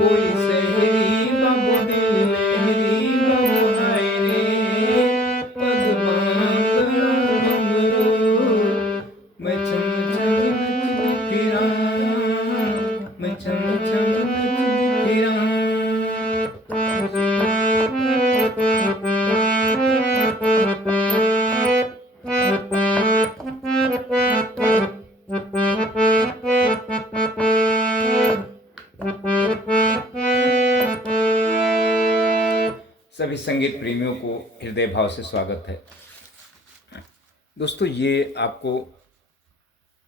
कोई सहरी बाबू दिल लहरी बाबू हाय रे पग बांकड़ा घुंघरू मैं छम छम नचती फिरा मैं छम छम नचती फिरा। सभी संगीत प्रेमियों को हृदय भाव से स्वागत है। दोस्तों, ये आपको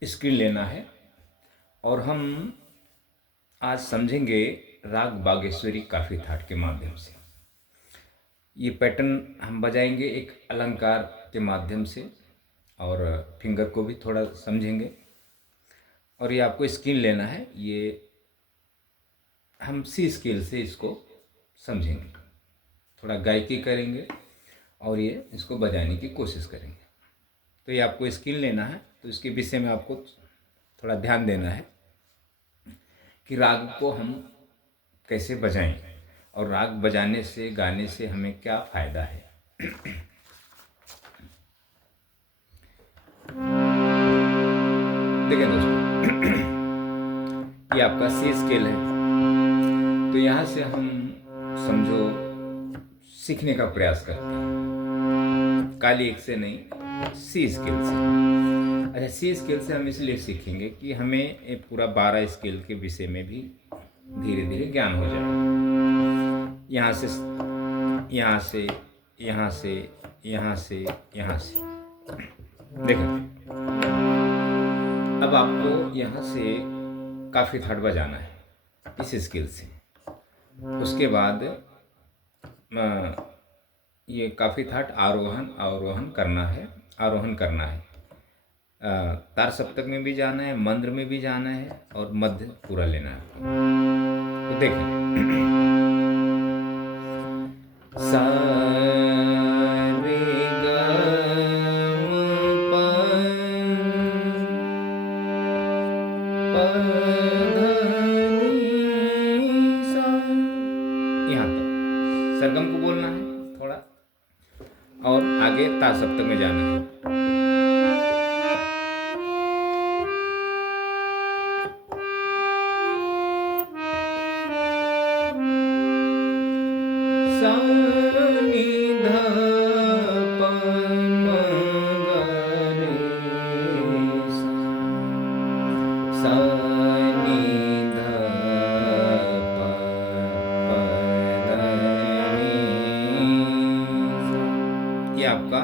स्क्रीन लेना है और हम आज समझेंगे राग बागेश्वरी काफी थाट के माध्यम से। ये पैटर्न हम बजाएंगे एक अलंकार के माध्यम से और फिंगर को भी थोड़ा समझेंगे। और ये आपको स्क्रीन लेना है, ये हम सी स्केल से इसको समझेंगे, थोड़ा गायकी करेंगे और ये इसको बजाने की कोशिश करेंगे। तो ये आपको स्किल लेना है, तो इसके विषय में आपको थोड़ा ध्यान देना है कि राग को हम कैसे बजाएं और राग बजाने से गाने से हमें क्या फ़ायदा है। देखिए दोस्तों, ये आपका सी स्केल है, तो यहाँ से हम समझो सीखने का प्रयास करते हैं, काली एक से नहीं, सी स्केल से। अच्छा, सी स्केल से हम इसलिए सीखेंगे कि हमें एक पूरा 12 स्केल के विषय में भी धीरे धीरे ज्ञान हो जाए। यहाँ से यहाँ से यहाँ से यहाँ से यहाँ से देखो, अब आपको यहाँ से काफ़ी थाट बजाना है इस स्केल से। उसके बाद ये काफ़ी थाट आरोहण अवरोहण करना है, आरोहण करना है। तार सप्तक में भी जाना है, मंद्र में भी जाना है और मध्य पूरा लेना है। तो देखें, सा रे ग प ध नि सा, यहाँ तक सरगम को बोलना है थोड़ा और आगे तार सप्तक में जाना है। सा नि ध प म ग रे सा, सा नि ध प प ध नि सा। ये आपका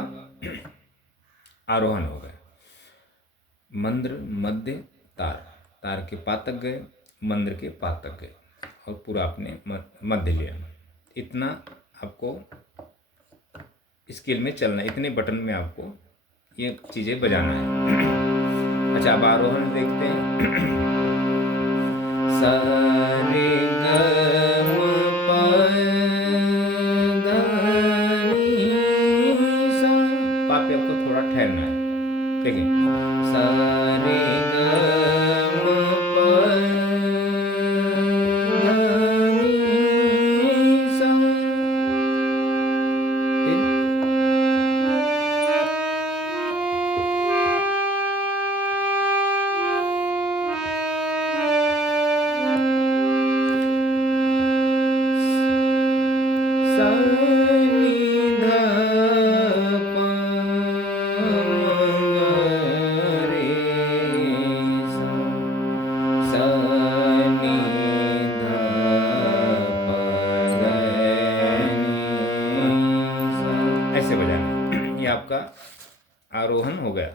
आरोहण हो गया। मंद्र, मध्य, तार, तार के पातक गए, मंद्र के पातक गए और पूरा आपने मध्य लिया। इतना आपको स्केल में चलना है, इतने बटन में आपको ये चीज़ें बजाना है। अच्छा, अब आरोहण देखते हैं। सा रे ग म प ध नि सा, पा पे आपको थोड़ा ठहरना है। देखिए, सा रे ग म प ध नि सा, फिर सा नि ध प म ग रे सा, सा नि ध प ग नि सा, ऐसे बजाना। ये आपका आरोहण हो गया,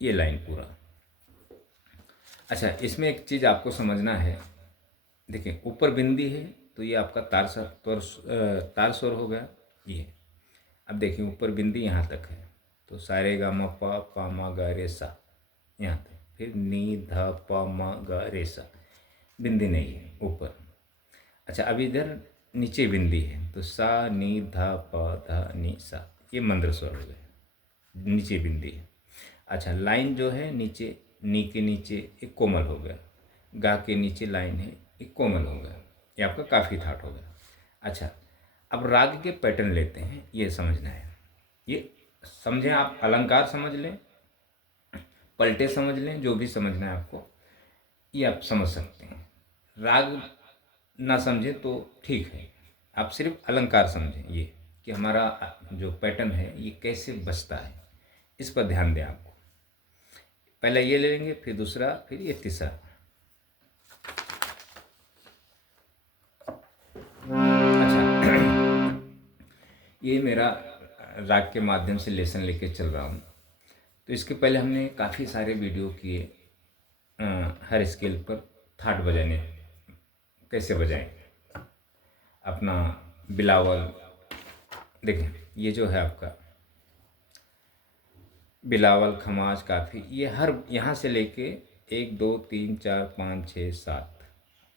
ये लाइन पूरा। अच्छा, इसमें एक चीज़ आपको समझना है। देखिए, ऊपर बिंदी है तो ये आपका तार स्वर हो गया ये। अब देखिए, ऊपर बिंदी यहाँ तक है तो सा रे ग म प म ग रे सा, यहाँ तक। फिर नी ध प म ग रे सा, बिंदी नहीं है ऊपर। अच्छा, अब इधर नीचे बिंदी है तो सा नी ध प ध नि सा, ये मंद्र स्वर हो गए, नीचे बिंदी है। अच्छा, लाइन जो है नीचे, नी के नीचे एक कोमल हो गया, गा के नीचे लाइन है ये कोमल हो गया, ये आपका काफ़ी थाट हो गया। अच्छा, अब राग के पैटर्न लेते हैं, ये समझना है। ये समझें आप, अलंकार समझ लें, पलटे समझ लें, जो भी समझना है आपको, ये आप समझ सकते हैं। राग ना समझें तो ठीक है, आप सिर्फ अलंकार समझें, ये कि हमारा जो पैटर्न है ये कैसे बचता है, इस पर ध्यान दें आपको। पहले ये ले लेंगे, फिर दूसरा, फिर ये तीसरा। अच्छा, ये मेरा राग के माध्यम से लेसन लेके चल रहा हूँ। तो इसके पहले हमने काफ़ी सारे वीडियो किए, हर स्केल पर थाट बजाने कैसे बजाएं। अपना बिलावल, देखें ये जो है आपका बिलावल, खमाज, काफ़ी, ये हर यहाँ से लेके 1 2 3 4 5 6 7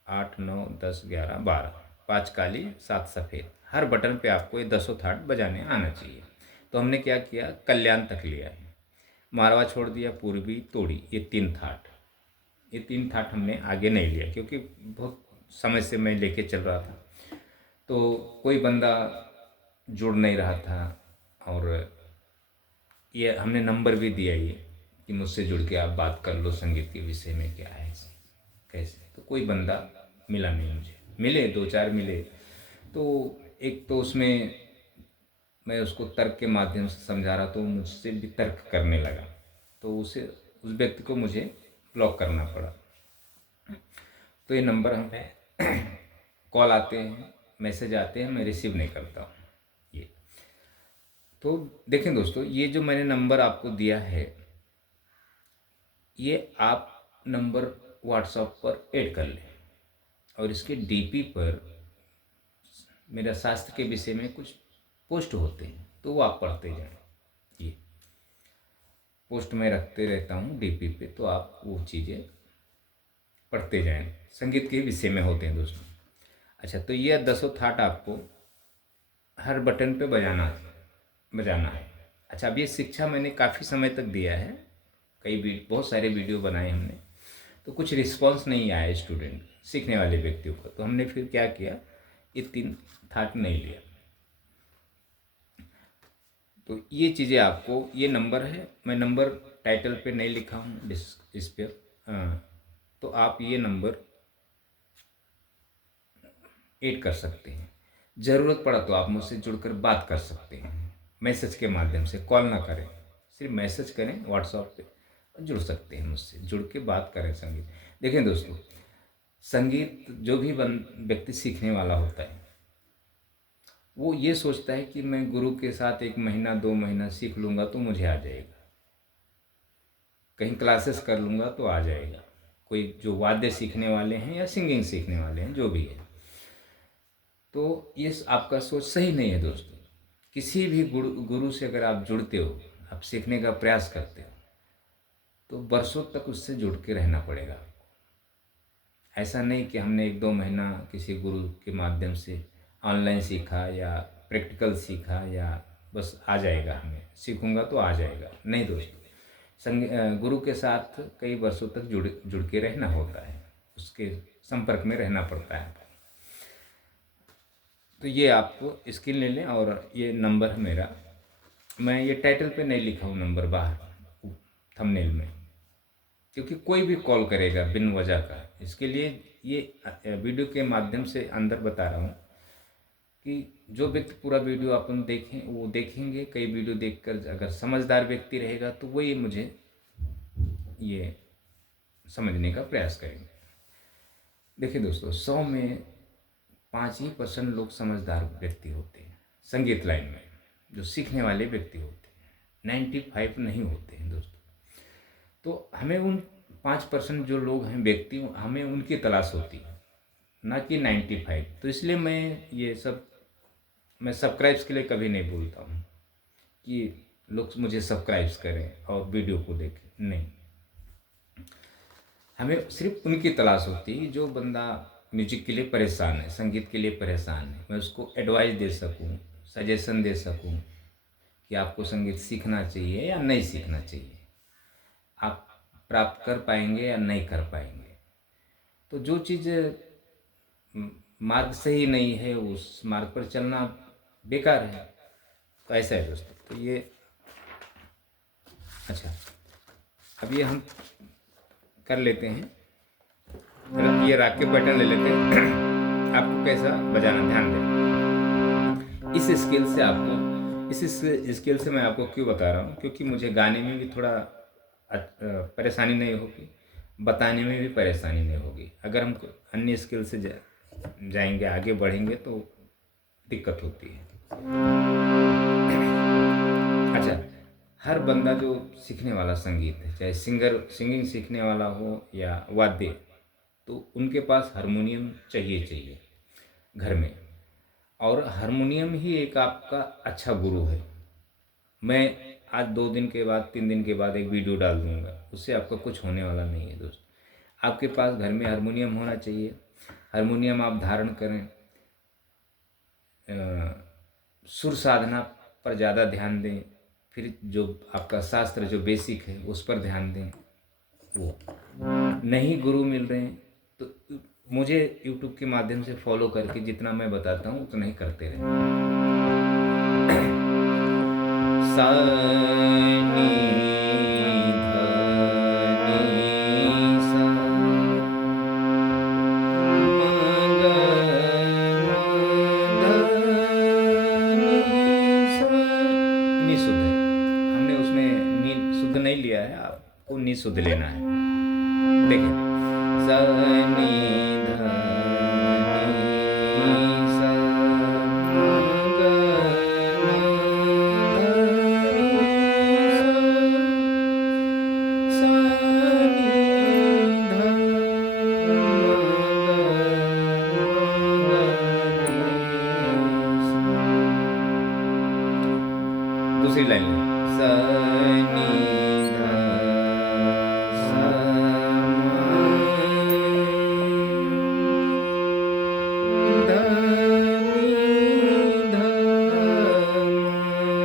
8 9 10 11 12, 5 काली 7 सफ़ेद, हर बटन पे आपको ये 10 थाट बजाने आना चाहिए। तो हमने क्या किया, कल्याण तक लिया है, मारवा छोड़ दिया, पूर्वी, तोड़ी, ये 3 थाट। ये 3 थाट हमने आगे नहीं लिया क्योंकि बहुत समय से मैं लेके चल रहा था, तो कोई बंदा जुड़ नहीं रहा था। और ये हमने नंबर भी दिया ये कि मुझसे जुड़ के आप बात कर लो, संगीत के विषय में क्या है कैसे। तो कोई बंदा मिला नहीं मुझे, मिले 2 4 मिले, तो एक तो उसमें मैं उसको तर्क के माध्यम से समझा रहा, तो मुझसे भी तर्क करने लगा, तो उस व्यक्ति को मुझे ब्लॉक करना पड़ा। तो ये नंबर हमें कॉल आते हैं, मैसेज आते हैं, मैं रिसीव नहीं करता हूँ ये। तो देखें दोस्तों, ये जो मैंने नंबर आपको दिया है, ये आप नंबर व्हाट्सएप पर ऐड कर लें, और इसके डीपी पर मेरा शास्त्र के विषय में कुछ पोस्ट होते हैं, तो वो आप पढ़ते जाएं। ये पोस्ट में रखते रहता हूँ डीपी पे, तो आप वो चीज़ें पढ़ते जाएं, संगीत के विषय में होते हैं दोस्तों। अच्छा, तो ये 10 थाट आपको हर बटन पे बजाना है। अच्छा, अब ये शिक्षा मैंने काफ़ी समय तक दिया है, बहुत सारे वीडियो बनाए हमने, तो कुछ रिस्पांस नहीं आया स्टूडेंट, सीखने वाले व्यक्तियों को, तो हमने फिर क्या किया, ये 3 थाट नहीं लिया। तो ये चीज़ें आपको, ये नंबर है, मैं नंबर टाइटल पे नहीं लिखा हूँ इस पर, तो आप ये नंबर ऐड कर सकते हैं। ज़रूरत पड़ा तो आप मुझसे जुड़कर बात कर सकते हैं, मैसेज के माध्यम से, कॉल ना करें, सिर्फ मैसेज करें व्हाट्सएप पे, जुड़ सकते हैं मुझसे, जुड़ के बात करें संगीत। देखें दोस्तों, संगीत जो भी व्यक्ति सीखने वाला होता है, वो ये सोचता है कि मैं गुरु के साथ 1 महीना 2 महीना सीख लूँगा तो मुझे आ जाएगा, कहीं क्लासेस कर लूँगा तो आ जाएगा। कोई जो वाद्य सीखने वाले हैं या सिंगिंग सीखने वाले हैं, जो भी है, तो ये आपका सोच सही नहीं है दोस्तों। किसी भी गुरु से अगर आप जुड़ते हो, आप सीखने का प्रयास करते हो, तो बरसों तक उससे जुड़ के रहना पड़ेगा आपको। ऐसा नहीं कि हमने 1 2 महीना किसी गुरु के माध्यम से ऑनलाइन सीखा या प्रैक्टिकल सीखा या बस आ जाएगा, हमें सीखूंगा तो आ जाएगा, नहीं दोस्तों। गुरु के साथ कई वर्षों तक जुड़ के रहना होता है, उसके संपर्क में रहना पड़ता है। तो ये आपको स्क्रीन ले लें, और ये नंबर है मेरा, मैं ये टाइटल पे नहीं लिखा हूँ नंबर बाहर थंबनेल में, क्योंकि कोई भी कॉल करेगा बिन वजह का। इसके लिए ये वीडियो के माध्यम से अंदर बता रहा हूँ कि जो व्यक्ति पूरा वीडियो अपन देखें, वो देखेंगे, कई वीडियो देखकर अगर समझदार व्यक्ति रहेगा तो वही मुझे ये समझने का प्रयास करेंगे। देखिए दोस्तों, 100 में 5 ही % लोग समझदार व्यक्ति होते हैं संगीत लाइन में, जो सीखने वाले व्यक्ति होते हैं, 95 नहीं होते हैं दोस्तों। तो हमें उन 5% जो लोग हैं व्यक्ति, हमें उनकी तलाश होती है, ना कि 95। तो इसलिए मैं सब्सक्राइब्स के लिए कभी नहीं बोलता हूँ कि लोग मुझे सब्सक्राइब करें और वीडियो को देखें, नहीं। हमें सिर्फ उनकी तलाश होती है जो बंदा म्यूजिक के लिए परेशान है, संगीत के लिए परेशान है, मैं उसको एडवाइस दे सकूं, सजेशन दे सकूं कि आपको संगीत सीखना चाहिए या नहीं सीखना चाहिए, आप प्राप्त कर पाएंगे या नहीं कर पाएंगे। तो जो चीज़ मार्ग सही नहीं है, उस मार्ग पर चलना बेकार है। तो ऐसा है दोस्तों। तो ये अच्छा, अब ये हम कर लेते हैं, मतलब ये राग के पैटर्न ले लेते हैं। आपको कैसा बजाना ध्यान दें। इस स्केल से आपको, इस स्केल से मैं आपको क्यों बता रहा हूँ, क्योंकि मुझे गाने में भी थोड़ा परेशानी नहीं होगी, बताने में भी परेशानी नहीं होगी। अगर हम अन्य स्केल से जाएंगे, आगे बढ़ेंगे तो दिक्कत होती है। अच्छा, हर बंदा जो सीखने वाला संगीत है, चाहे सिंगिंग सीखने वाला हो या वाद्य, तो उनके पास हारमोनियम चाहिए घर में। और हारमोनियम ही एक आपका अच्छा गुरु है। मैं आज 2 दिन के बाद, 3 दिन के बाद एक वीडियो डाल दूंगा, उससे आपका कुछ होने वाला नहीं है दोस्त। आपके पास घर में हारमोनियम होना चाहिए। हारमोनियम आप धारण करें, सुर साधना पर ज़्यादा ध्यान दें, फिर जो आपका शास्त्र जो बेसिक है उस पर ध्यान दें। वो नहीं गुरु मिल रहे हैं तो मुझे YouTube के माध्यम से फॉलो करके जितना मैं बताता हूँ उतना ही करते रहें। सा नी ध नी सा म ग म ध नी सा। नी शुद्ध है, हमने उसमें नी शुद्ध नहीं लिया है, आपको नी शुद्ध लेना है। देखिए, सा नी ध नी सा म ग म ध नी सा, सा नी ध म ग नी सा। दूसरी लाइन में सा नी ध सा म ध नी ध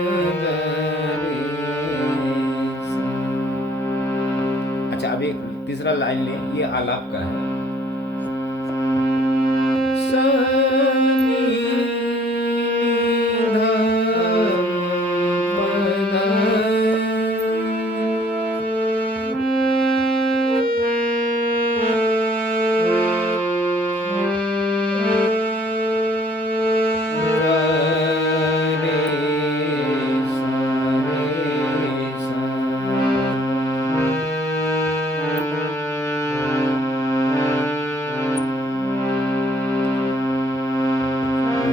म ग रे सा। अच्छा, अब एक तीसरा लाइन लें, ये आलाप का है। सा नी नी ध म प ध ग रे सा रे सा। नी ध नी सा म ध प ध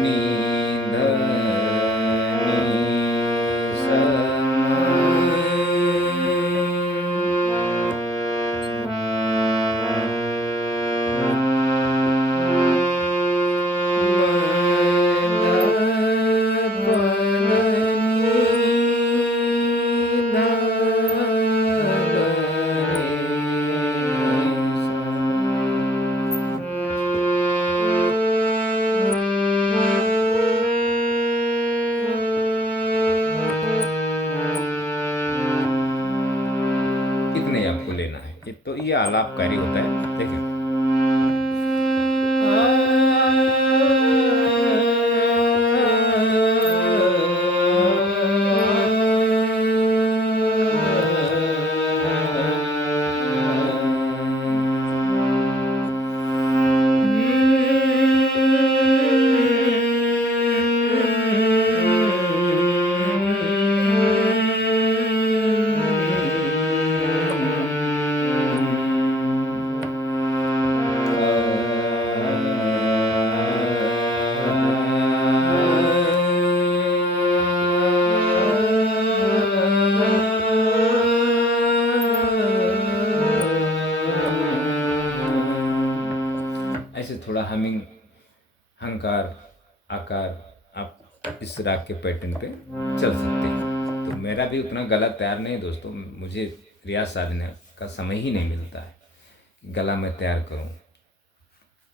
नी ध ग रे सा। इतने ही आपको लेना है। तो ये आलापकारी होता है। देखिए, ऐसे थोड़ा हमिंग, हंकार, आकार आप इस राग के पैटर्न पे चल सकते हैं। तो मेरा भी उतना गला तैयार नहीं है दोस्तों, मुझे रियाज साधने का समय ही नहीं मिलता है, गला मैं तैयार करूं।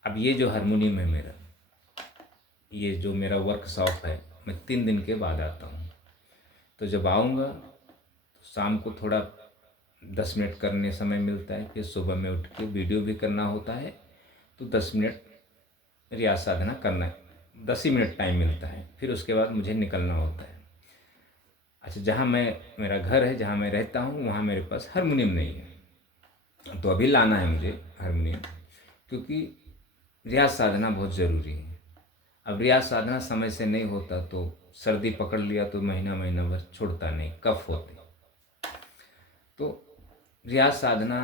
अब ये जो हारमोनियम है मेरा, ये जो मेरा वर्कशॉप है, मैं 3 दिन के बाद आता हूँ। तो जब आऊँगा तो शाम को थोड़ा 10 मिनट करने समय मिलता है, फिर सुबह में उठ के वीडियो भी करना होता है, तो 10 मिनट रियाज साधना करना है, 10 ही मिनट टाइम मिलता है, फिर उसके बाद मुझे निकलना होता है। अच्छा, जहाँ मेरा घर है, जहाँ मैं रहता हूँ, वहाँ मेरे पास हारमोनियम नहीं है, तो अभी लाना है मुझे हारमोनियम, क्योंकि रियाज साधना बहुत ज़रूरी है। अब रियाज साधना समय से नहीं होता तो सर्दी पकड़ लिया तो महीना महीना भर छूटता नहीं, कफ होते। तो रियाज साधना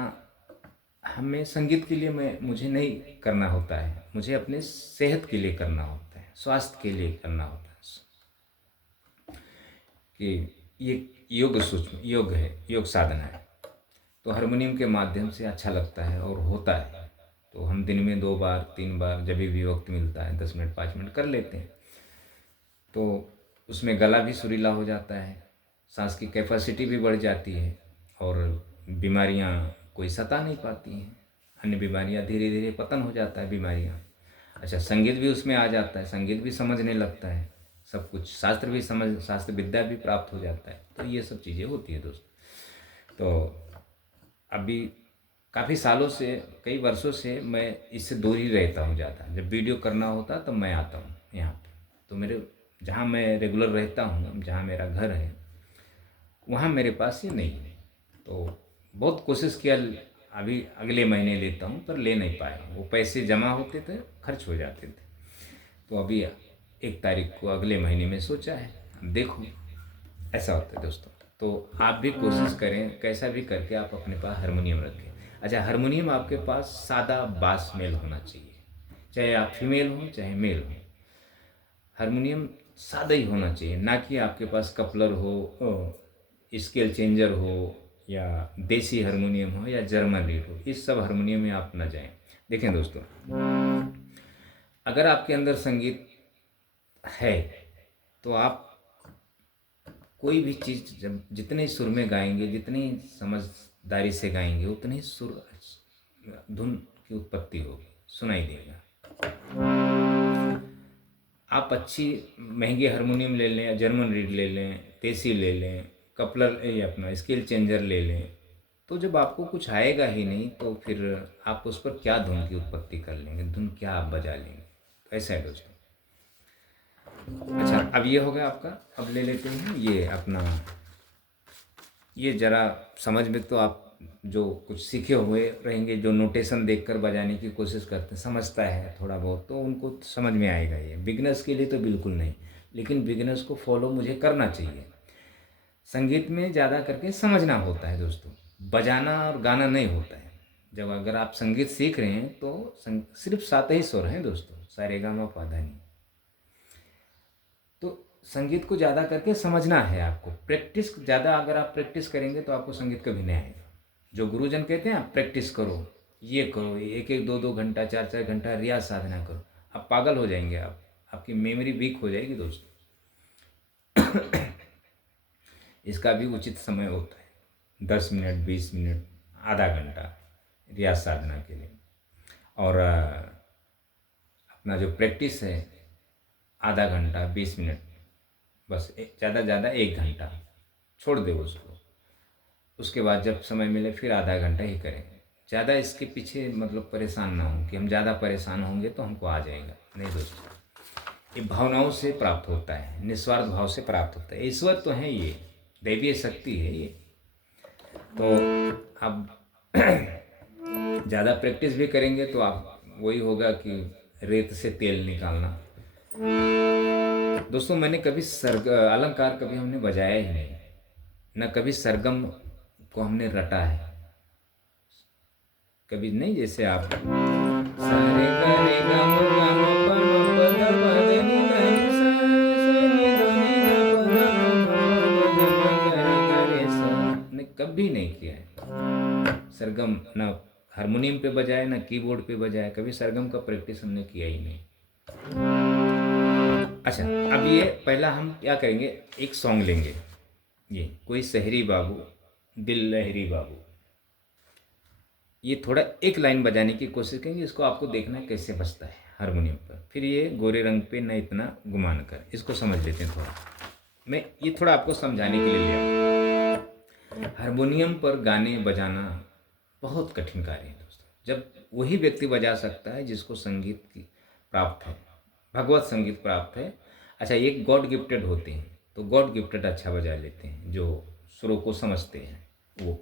हमें संगीत के लिए मुझे नहीं करना होता है, मुझे अपने सेहत के लिए करना होता है, स्वास्थ्य के लिए करना होता है। कि ये योग है, योग साधना है, तो हारमोनियम के माध्यम से अच्छा लगता है और होता है। तो हम दिन में 2 बार 3 बार जब भी वक्त मिलता है 10 मिनट 5 मिनट कर लेते हैं, तो उसमें गला भी सुरीला हो जाता है, सांस की कैपेसिटी भी बढ़ जाती है और बीमारियां कोई सता नहीं पाती हैं, अन्य बीमारियां धीरे धीरे पतन हो जाता है बीमारियां। अच्छा, संगीत भी उसमें आ जाता है, संगीत भी समझने लगता है, सब कुछ शास्त्र विद्या भी प्राप्त हो जाता है। तो ये सब चीज़ें होती है दोस्त। तो अभी काफ़ी सालों से, कई वर्षों से मैं इससे दूर ही रहता हूँ ज़्यादा। जब वीडियो करना होता तो मैं आता हूँ यहाँ पे। तो मेरे जहाँ मैं रेगुलर रहता हूँ, जहाँ मेरा घर है, वहाँ मेरे पास ये नहीं है। तो बहुत कोशिश किया, अभी अगले महीने लेता हूँ पर ले नहीं पाया, वो पैसे जमा होते थे, खर्च हो जाते थे। तो अभी 1 तारीख को अगले महीने में सोचा है, देखो ऐसा होता है दोस्तों। तो आप भी कोशिश करें, कैसा भी करके आप अपने पास हारमोनियम रखें। अच्छा, हारमोनियम आपके पास सादा बास मेल होना चाहिए, चाहे आप फीमेल हो चाहे मेल हो, हारमोनियम सादा ही होना चाहिए, ना कि आपके पास कपलर हो, स्केल चेंजर हो, या देसी हारमोनियम हो, या जर्मन रीड हो। इस सब हारमोनियम में आप न जाएं। देखें दोस्तों, अगर आपके अंदर संगीत है तो आप कोई भी चीज़ जब जितने सुर में गाएंगे, जितनी समझदारी से गाएंगे, उतने ही सुर धुन की उत्पत्ति होगी, सुनाई देगा। आप अच्छी महंगी हारमोनियम ले लें, जर्मन रीड ले लें, देसी ले लें, कपलर ये अपना स्केल चेंजर ले लें, तो जब आपको कुछ आएगा ही नहीं तो फिर आप उस पर क्या धुन की उत्पत्ति कर लेंगे, धुन क्या आप बजा लेंगे। तो ऐसा है दोस्तों। अच्छा, अब ये हो गया आपका। अब ले लेते हैं ये अपना, ये ज़रा समझ में तो आप जो कुछ सीखे हुए रहेंगे, जो नोटेशन देखकर बजाने की कोशिश करते हैं, समझता है थोड़ा बहुत, तो उनको समझ में आएगा। ये बिगनर्स के लिए तो बिल्कुल नहीं, लेकिन बिगनर्स को फॉलो मुझे करना चाहिए। संगीत में ज़्यादा करके समझना होता है दोस्तों, बजाना और गाना नहीं होता है। जब अगर आप संगीत सीख रहे हैं तो सिर्फ 7 ही स्वर हैं दोस्तों, सा रे गा मा पा धा नी। तो संगीत को ज़्यादा करके समझना है आपको। प्रैक्टिस ज़्यादा अगर आप प्रैक्टिस करेंगे तो आपको संगीत कभी नहीं आएगा। जो गुरुजन कहते हैं आप प्रैक्टिस करो, ये करो, 1-1 2-2 घंटा 4-4 घंटा रियाज साधना करो, आप पागल हो जाएंगे, आपकी मेमोरी वीक हो जाएगी दोस्तों। इसका भी उचित समय होता है, 10 मिनट 20 मिनट आधा घंटा रियाज साधना के लिए। और अपना जो प्रैक्टिस है आधा घंटा 20 मिनट, बस ज़्यादा ज़्यादा 1 घंटा छोड़ दे उसको। उसके बाद जब समय मिले फिर आधा घंटा ही करें। ज़्यादा इसके पीछे मतलब परेशान ना हो कि हम ज़्यादा परेशान होंगे तो हमको आ जाएगा, नहीं दोस्तों। ये भावनाओं से प्राप्त होता है, निस्वार्थ भाव से प्राप्त होता है। ईश्वर तो है, ये दैवीय शक्ति है ये। तो अब ज़्यादा प्रैक्टिस भी करेंगे तो आप वही होगा कि रेत से तेल निकालना। दोस्तों, मैंने कभी अलंकार कभी हमने बजाया ही नहीं, न कभी सरगम को हमने रटा है कभी नहीं। जैसे आप सारे गा रे गा मा गा मा पा मा पा धा पा धा नी धा नी सा सा नी धा नी धा पा धा पा मा मा धा पा गा रे गा रे सा, ने कभी नहीं किया है सरगम। ना हारमोनियम पे बजाया, ना कीबोर्ड पे बजाया, कभी सरगम का प्रैक्टिस हमने किया ही नहीं। अच्छा, अब ये पहला हम क्या करेंगे, एक सॉन्ग लेंगे, ये कोई शहरी बाबू दिल लहरी बाबू, ये थोड़ा एक लाइन बजाने की कोशिश करेंगे। इसको आपको देखना है कैसे बजता है हारमोनियम पर। फिर ये गोरे रंग पे न इतना गुमान कर, इसको समझ लेते हैं थोड़ा। मैं ये थोड़ा आपको समझाने के लिए लिया। हारमोनियम पर गाने बजाना बहुत कठिन कार्य है दोस्तों। जब वही व्यक्ति बजा सकता है जिसको संगीत की प्राप्त है, भगवत संगीत प्राप्त है। अच्छा, एक गॉड गिफ्टेड होते हैं, तो गॉड गिफ्टेड अच्छा बजा लेते हैं, जो सुरों को समझते हैं वो,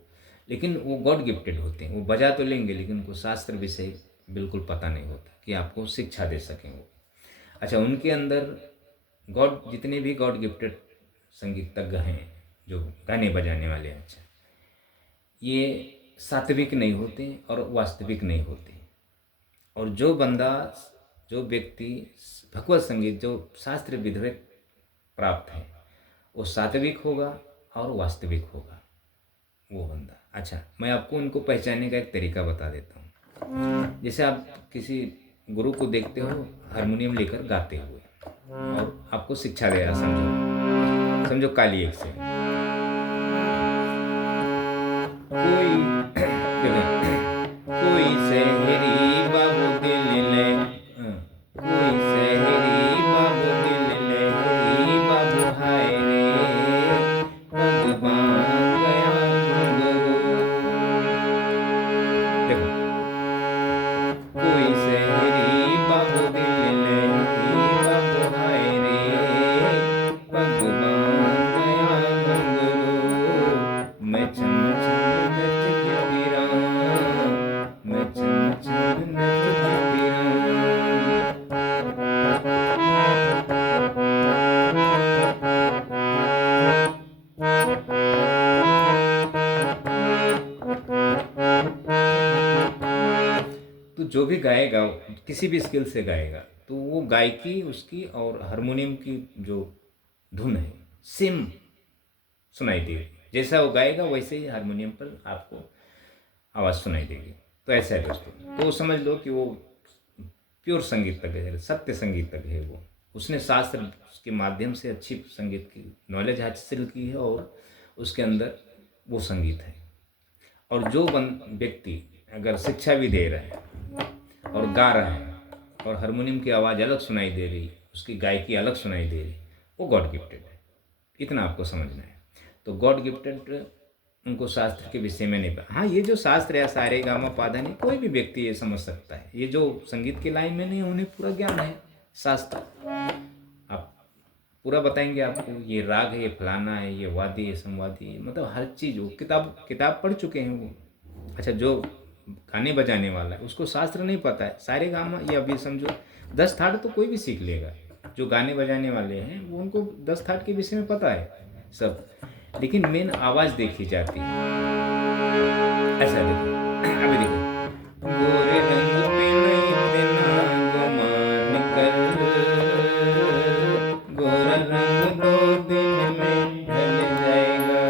लेकिन वो गॉड गिफ्टेड होते हैं, वो बजा तो लेंगे लेकिन उनको शास्त्र विषय बिल्कुल पता नहीं होता कि आपको शिक्षा दे सकें वो। अच्छा, उनके अंदर गॉड, जितने भी गॉड गिफ्टेड संगीतज्ञ हैं, जो गाने बजाने वाले हैं, अच्छा, ये सात्विक नहीं होते और वास्तविक नहीं होते। और जो बंदा, जो व्यक्ति भगवत संगीत, जो शास्त्र विधिवत प्राप्त है, वो सात्विक होगा और वास्तविक होगा वो बंदा। अच्छा, मैं आपको उनको पहचानने का एक तरीका बता देता हूँ। जैसे आप किसी गुरु को देखते हो हारमोनियम लेकर गाते हुए और आपको शिक्षा दे रहा, समझो समझो काली एक से कोई कोई शहरी बाबू दिल ले, कोई शहरी बाबू दिल ले, हरी बाबू हाय रे, भगवान गया गुरु। देखो, कोई शहरी बाबू दिल ले, हरी बाबू हाय रे, भगवान गया गुरु। मैं छन छन नच के फिरा, मैं छन छन नच के फिरा। तो जो भी गाएगा, किसी भी स्किल से गाएगा, तो वो गायकी उसकी और हारमोनियम की जो धुन है सेम सुनाई देगी। जैसा वो गाएगा वैसे ही हारमोनियम पर आपको आवाज़ सुनाई देगी। तो ऐसा है दोस्तों, तो समझ लो कि वो प्योर संगीतज्ञ है, सत्य संगीतज्ञ है वो। उसने शास्त्र के माध्यम से अच्छी संगीत की नॉलेज हासिल की है और उसके अंदर वो संगीत है। और जो व्यक्ति अगर शिक्षा भी दे रहा है और गा रहा है और हारमोनियम की आवाज़ अलग सुनाई दे रही, उसकी गायकी अलग सुनाई दे रही, वो गॉड गिफ्टेड है। इतना आपको समझना है। तो गॉड गिफ्टेड उनको शास्त्र के विषय में नहीं पता। हाँ, ये जो शास्त्र है सारे गामा पाधा नहीं, कोई भी व्यक्ति ये समझ सकता है। ये जो संगीत की लाइन में नहीं, उन्हें पूरा ज्ञान है शास्त्र। आप पूरा बताएंगे आपको, ये राग है, ये फलाना है, ये वादी है, संवादी है, मतलब हर चीज़ वो किताब पढ़ चुके हैं वो। अच्छा, जो गाने बजाने वाला है उसको शास्त्र नहीं पता है, सारे गामा, ये अभी समझो 10 थाट तो कोई भी सीख लेगा। जो गाने बजाने वाले हैं वो, उनको 10 थाट के विषय में पता है सब, लेकिन मेन आवाज़ देखी जाती है। ऐसा देखो, अभी देखो, गोरे रंग पे नहीं तेना गुमान कर, गोरा रंग 2 दिन में ढल जाएगा।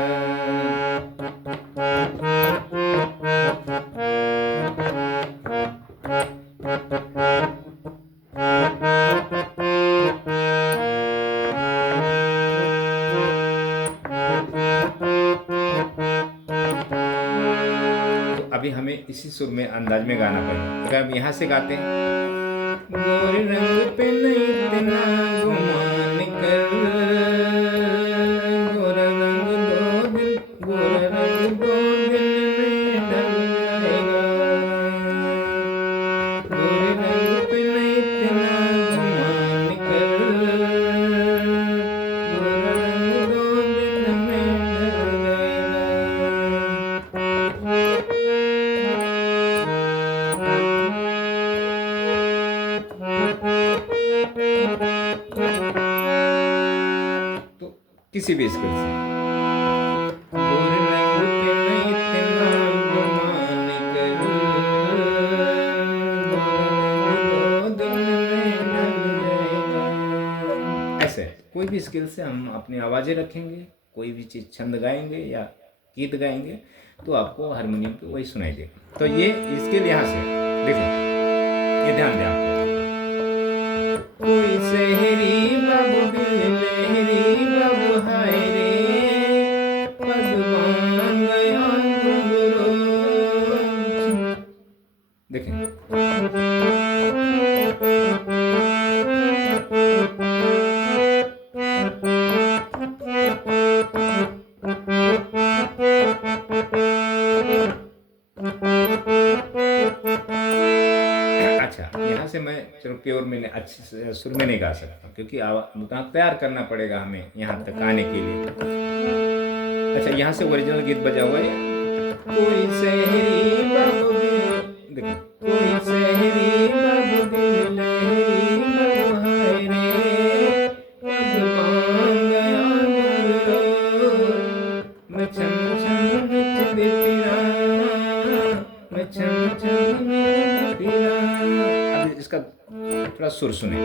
अभी हमें इसी सुर में अंदाज में गाना पड़ेगा। अगर हम यहाँ से गाते हैं, गोरे रंग पे नहीं तेना गुमान कर, गोरा रंग 2 दिन, गोरा रंग 2 दिन में ढल जाएगा। गोरे रंग पे नहीं तेना गुमान कर, गोरा रंग 2 दिन में ढल जाएगा। तो किसी भी स्किल से, गोरे रंग पे नहीं तेना गुमान कर, गोरा रंग 2 दिन में ढल जाएगा। ऐसे कोई भी स्किल से हम अपनी आवाज़ें रखेंगे, कोई भी चीज़ छंद गाएंगे या गीत गाएंगे, तो आपको हारमोनियम पे वही सुनाई देगा। तो ये स्किल यहाँ से देखो, ये ध्यान दें आपको। कोई शहरी बाबू दिल लहरी बाबू हाय रे, भगवान गया गुरु। देखें, अच्छा, यहाँ से मैं चलो प्योर में अच्छे से सुर में नहीं गा सकता क्योंकि उतना तैयार करना पड़ेगा हमें यहाँ तक आने के लिए। अच्छा, यहाँ से ओरिजिनल गीत बजा हुआ है। कोई शहरी बाबू दिल, देखो, कोई शहरी बाबू दिल लहरी मोहाय रे, पग बांध गया गुरो, मैं छम छम नच दे पिरा, मैं छम छम नच दे पिरा। अब इसका थोड़ा सुर सुने।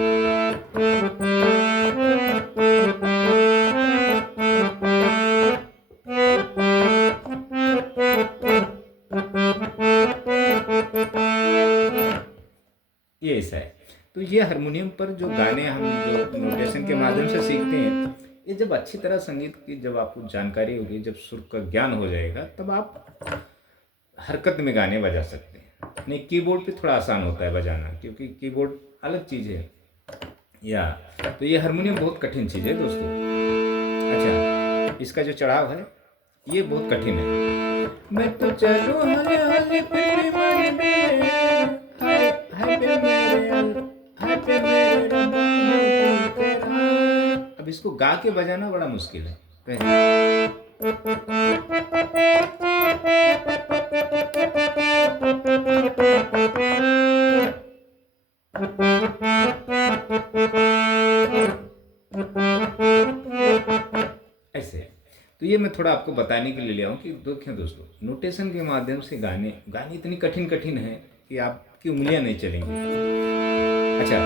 ये ऐसा है। तो ये हारमोनियम पर जो गाने हम जो नोटेशन के माध्यम से सीखते हैं, ये जब अच्छी तरह संगीत की जब आपको जानकारी होगी, जब सुर का ज्ञान हो जाएगा, तब आप हरकत में गाने बजा सकते हैं। नहीं, कीबोर्ड पे थोड़ा आसान होता है बजाना क्योंकि कीबोर्ड अलग चीज़ है या। तो ये हारमोनियम बहुत कठिन चीज़ है दोस्तों। अच्छा, इसका जो चढ़ाव है ये बहुत कठिन है। मैं तो चलूं हले हले पे मन में, हाय हाय पे मेरे हाय पे मेरे रब्बा तेरा। अब इसको गा के बजाना बड़ा मुश्किल है। ऐसे। तो ये मैं थोड़ा आपको बताने के लिए ले आऊँ कि देखिए दोस्तों, नोटेशन के माध्यम से गाने गाने इतनी कठिन कठिन है कि आपकी उंगलियां नहीं चलेंगी। अच्छा,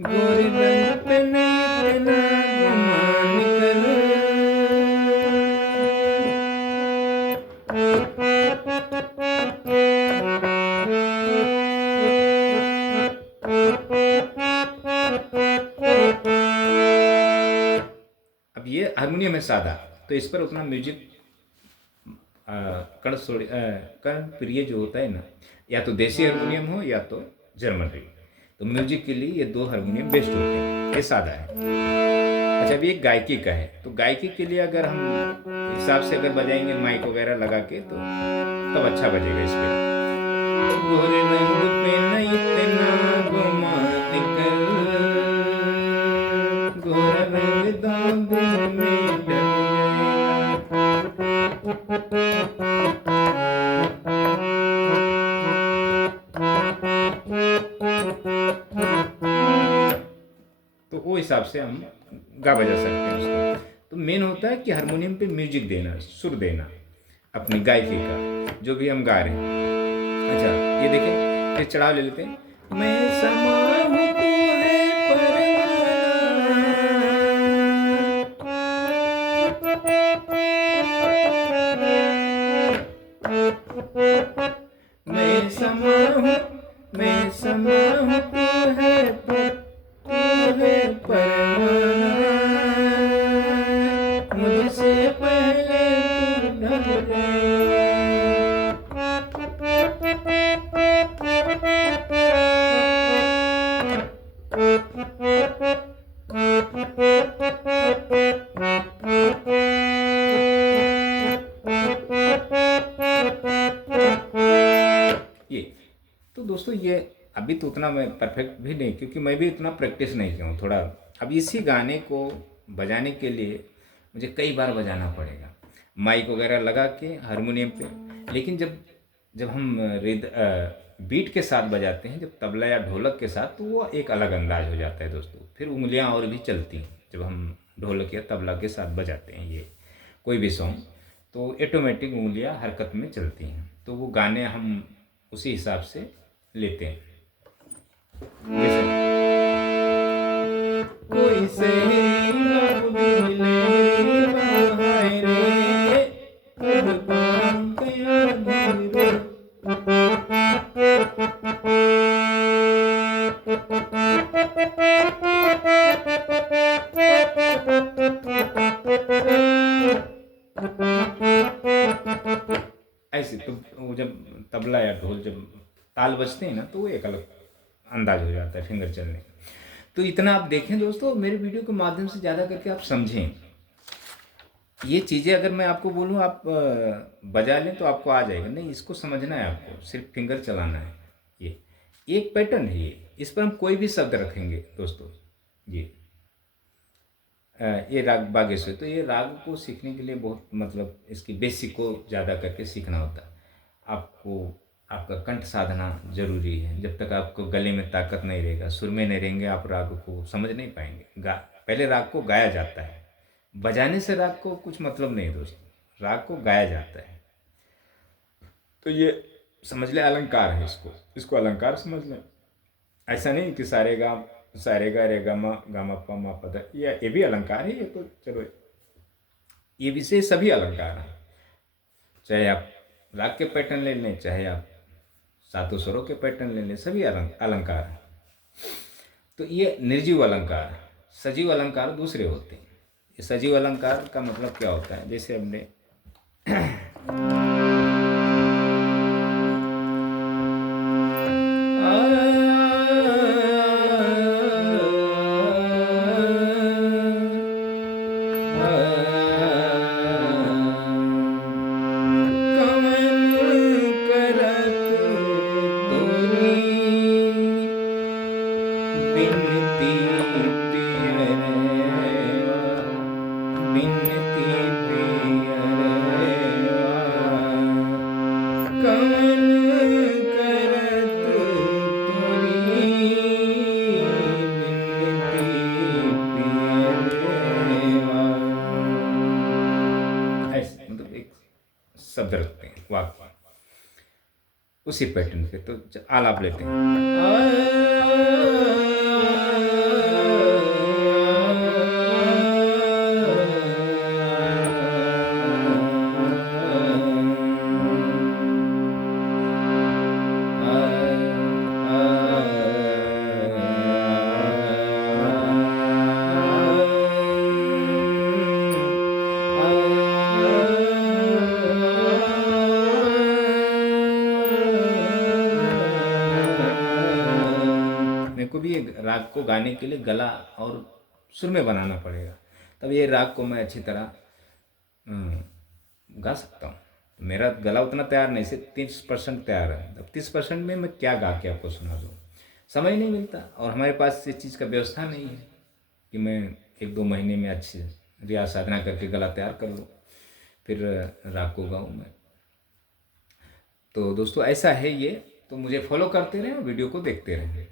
गोरे रंग पे नहीं इतना गुमान कर, अब ये हारमोनियम है सादा, तो इस पर उतना म्यूजिक कर्ण प्रिय जो होता है ना, या तो देसी हारमोनियम हो या तो जर्मन री। तो म्यूजिक के लिए ये दो हारमोनियम बेस्ट होते हैं, ये सादा है। अच्छा, अभी एक गायकी का है, तो गायकी के लिए अगर हम हिसाब से अगर बजाएंगे माइक वगैरह लगा के, तो तब अच्छा बजेगा इस पे। गोरे रंग पे नहीं इतना गुमान कर, गोरा रंग दाग दिल में डल गया। तो वो हिसाब से हम गा बजा सकते हैं उसको। तो मेन होता है कि हारमोनियम पे म्यूजिक देना, सुर देना अपनी गायकी का, जो भी हम गा रहे हैं। अच्छा, ये देखें, फिर चढ़ाव ले लेते हैं। मैं समा हूँ तू है परवाना, मैं समा हूँ, मैं समा हूँ तू है परवाना, मुझसे पहले तू ढल गया। ये तो दोस्तों, ये अभी तो उतना मैं परफेक्ट भी नहीं, क्योंकि मैं भी इतना प्रैक्टिस नहीं किया हूँ थोड़ा। अब इसी गाने को बजाने के लिए मुझे कई बार बजाना पड़ेगा माइक वगैरह लगा के हारमोनियम पे। लेकिन जब जब हम बीट के साथ बजाते हैं, जब तबला या ढोलक के साथ, तो वो एक अलग अंदाज हो जाता है दोस्तों। फिर उंगलियां और भी चलती हैं जब हम ढोलक या तबला के साथ बजाते हैं ये कोई भी सॉन्ग, तो ऑटोमेटिक उंगलियां हरकत में चलती हैं। तो वो गाने हम उसी हिसाब से लेते हैं। जैसे कोई सहेली बाबू दिल लहरी बहाए रे, पग बांध गया गुरो। ऐसे तो वो जब तबला या ढोल जब ताल बजते हैं ना, तो वो एक अलग अंदाज हो जाता है फिंगर चलने का। तो इतना आप देखें दोस्तों, मेरे वीडियो के माध्यम से ज़्यादा करके आप समझें ये चीज़ें। अगर मैं आपको बोलूँ आप बजा लें तो आपको आ जाएगा, नहीं, इसको समझना है आपको, सिर्फ फिंगर चलाना है। ये एक पैटर्न है ये, इस पर हम कोई भी शब्द रखेंगे दोस्तों। ये राग बागेश्वरी, तो ये राग को सीखने के लिए बहुत मतलब इसकी बेसिक को ज़्यादा करके सीखना होता है आपको। आपका कंठ साधना जरूरी है। जब तक आपको गले में ताकत नहीं रहेगा, सुर में नहीं रहेंगे, आप राग को समझ नहीं पाएंगे। पहले राग को गाया जाता है, बजाने से राग को कुछ मतलब नहीं दोस्तों, राग को गाया जाता है। तो ये समझ ले, अलंकार है, इसको अलंकार समझ लें। ऐसा नहीं कि सारे गा रे गा मा पा मा पा धा, ये भी अलंकार है। ये तो चलो, ये विशेष सभी अलंकार हैं। चाहे आप राग के पैटर्न ले लें, चाहे आप सातों स्वरों के पैटर्न ले लें, सभी अलंकार हैं। तो ये निर्जीव अलंकार है। सजीव अलंकार दूसरे होते हैं। ये सजीव अलंकार का मतलब क्या होता है, जैसे हमने शब्द रखते हैं वाक्य उसी पैटर्न पे। तो आलाप लेते हैं। को भी राग को गाने के लिए गला और सुर में बनाना पड़ेगा, तब ये राग को मैं अच्छी तरह गा सकता हूँ। तो मेरा गला उतना तैयार नहीं, सिर्फ 30% तैयार है। अब 30% में मैं क्या गा के आपको सुना दूँ, समय नहीं मिलता। और हमारे पास इस चीज़ का व्यवस्था नहीं है कि मैं 1-2 महीने में अच्छी रियाज साधना करके गला तैयार कर लूँ फिर राग को गाऊँ मैं। तो दोस्तों ऐसा है ये। तो मुझे फॉलो करते रहें, वीडियो को देखते रहें।